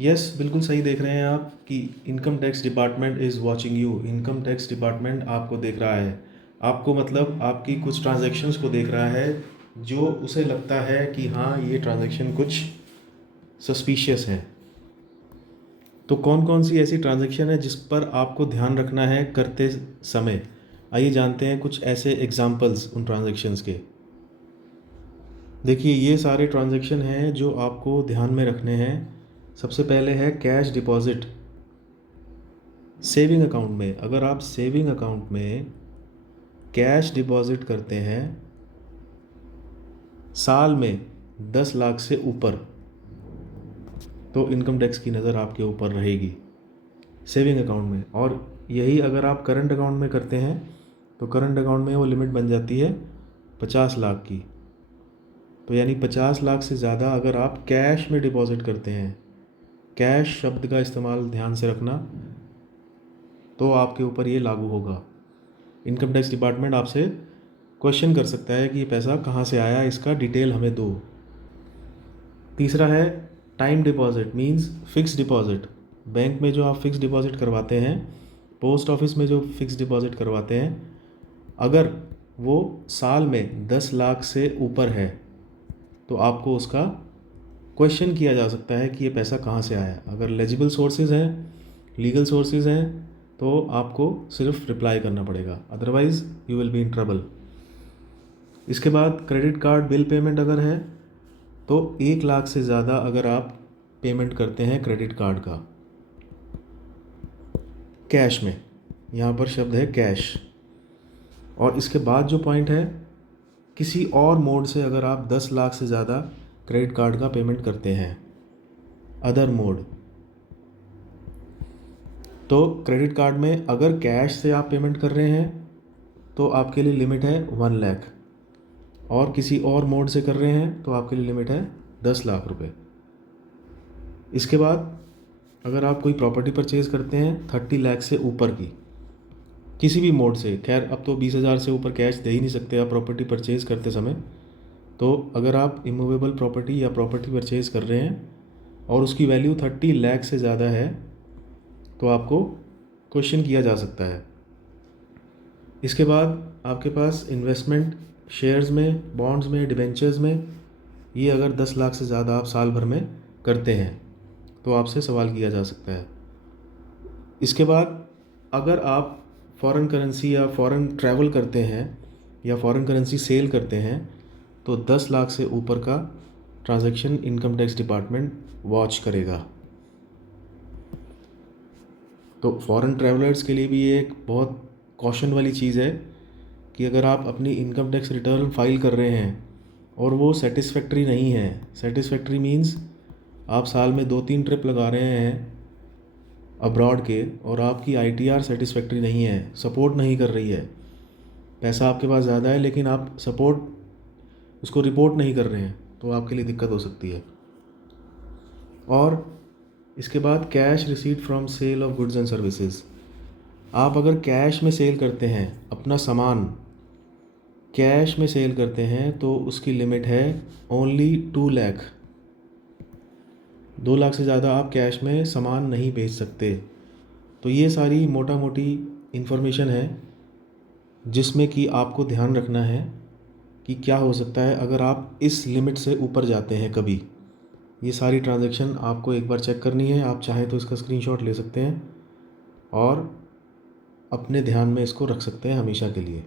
Yes, बिल्कुल सही देख रहे हैं आप कि income tax department is watching you. Income tax department आपको देख रहा है। आपको मतलब आपकी कुछ ट्रांजैक्शंस को देख रहा है, जो उसे लगता है कि हाँ, ये ट्रांजैक्शन कुछ सस्पिशियस है। तो कौन कौन सी ऐसी ट्रांजैक्शन है जिस पर आपको ध्यान रखना है करते समय? आइए जानते हैं कुछ ऐसे एग्जांपल्स उन ट्रांजैक्शंस के। देखिए, ये सारे ट्रांजैक्शन हैं जो आपको ध्यान में रखने हैं। सबसे पहले है कैश डिपॉजिट। सेविंग अकाउंट में, अगर आप सेविंग अकाउंट में कैश डिपॉजिट करते हैं साल में 10 लाख से ऊपर, तो इनकम टैक्स की नज़र आपके ऊपर रहेगी सेविंग अकाउंट में। और यही अगर आप करंट अकाउंट में करते हैं तो करंट अकाउंट में वो लिमिट बन जाती है 50 लाख की। तो यानी 50 लाख से ज़्यादा अगर आप कैश में डिपॉजिट करते हैं, कैश शब्द का इस्तेमाल ध्यान से रखना, तो आपके ऊपर ये लागू होगा। इनकम टैक्स डिपार्टमेंट आपसे क्वेश्चन कर सकता है कि ये पैसा कहाँ से आया, इसका डिटेल हमें दो। तीसरा है time deposit, means fix deposit. Bank में जो आप फिक्स डिपॉजिट करवाते हैं, पोस्ट ऑफिस में जो फिक्स डिपॉजिट करवाते हैं, अगर वो साल में 10 लाख से ऊपर है तो आपको उसका क्वेश्चन किया जा सकता है कि ये पैसा कहाँ से आया। अगर लेजिबल सोर्सेज हैं, लीगल सोर्सेज हैं, तो आपको सिर्फ रिप्लाई करना पड़ेगा, otherwise you will be in trouble. इसके बाद क्रेडिट कार्ड बिल पेमेंट अगर है तो 1 लाख से ज़्यादा अगर आप पेमेंट करते हैं क्रेडिट कार्ड का कैश में, यहाँ पर शब्द है कैश। और इसके बाद जो पॉइंट है, किसी और मोड से अगर आप 10 लाख से ज़्यादा क्रेडिट कार्ड का पेमेंट करते हैं, अदर मोड, तो क्रेडिट कार्ड में अगर कैश से आप पेमेंट कर रहे हैं तो आपके लिए लिमिट है 1 लाख, और किसी और मोड से कर रहे हैं तो आपके लिए लिमिट है 10 लाख रुपए। इसके बाद अगर आप कोई प्रॉपर्टी परचेज़ करते हैं 30 लाख से ऊपर की, किसी भी मोड से, खैर अब तो 20,000 से ऊपर कैश दे ही नहीं सकते आप प्रॉपर्टी परचेज़ करते समय, तो अगर आप इमूवेबल प्रॉपर्टी या प्रॉपर्टी परचेज़ कर रहे हैं और उसकी वैल्यू 30 लाख से ज़्यादा है तो आपको क्वेश्चन किया जा सकता है। इसके बाद आपके पास इन्वेस्टमेंट शेयर्स में, बॉन्ड्स में, डिबेंचर्स में, ये अगर 10 लाख से ज़्यादा आप साल भर में करते हैं तो आपसे सवाल किया जा सकता है। इसके बाद अगर आप फॉरेन करेंसी या फॉरेन ट्रैवल करते हैं या फॉरेन करेंसी सेल करते हैं तो 10 लाख से ऊपर का transaction income tax department watch करेगा। तो फॉरेन ट्रैवलर्स के लिए भी ये एक बहुत कॉशन वाली चीज़ है कि अगर आप अपनी इनकम टैक्स रिटर्न फाइल कर रहे हैं और वो सेटिस्फैक्ट्री नहीं है, सेटिस्फैक्ट्री मीन्स आप साल में 2-3 ट्रिप लगा रहे हैं अब्रॉड के और आपकी आईटीआर सेटिस्फैक्ट्री नहीं है, सपोर्ट नहीं कर रही है, पैसा आपके पास ज़्यादा है लेकिन आप सपोर्ट उसको रिपोर्ट नहीं कर रहे हैं, तो आपके लिए दिक्कत हो सकती है। और इसके बाद cash receipt from sale of goods and services. आप अगर कैश में सेल करते हैं अपना सामान, कैश में सेल करते हैं तो उसकी लिमिट है ओनली 2 लाख। 2 लाख से ज़्यादा आप कैश में सामान नहीं बेच सकते। तो ये सारी मोटा मोटी इन्फॉर्मेशन है जिसमें कि आपको ध्यान रखना है कि क्या हो सकता है अगर आप इस लिमिट से ऊपर जाते हैं कभी। ये सारी ट्रांजैक्शन आपको एक बार चेक करनी है, आप चाहें तो इसका स्क्रीनशॉट ले सकते हैं और अपने ध्यान में इसको रख सकते हैं हमेशा के लिए।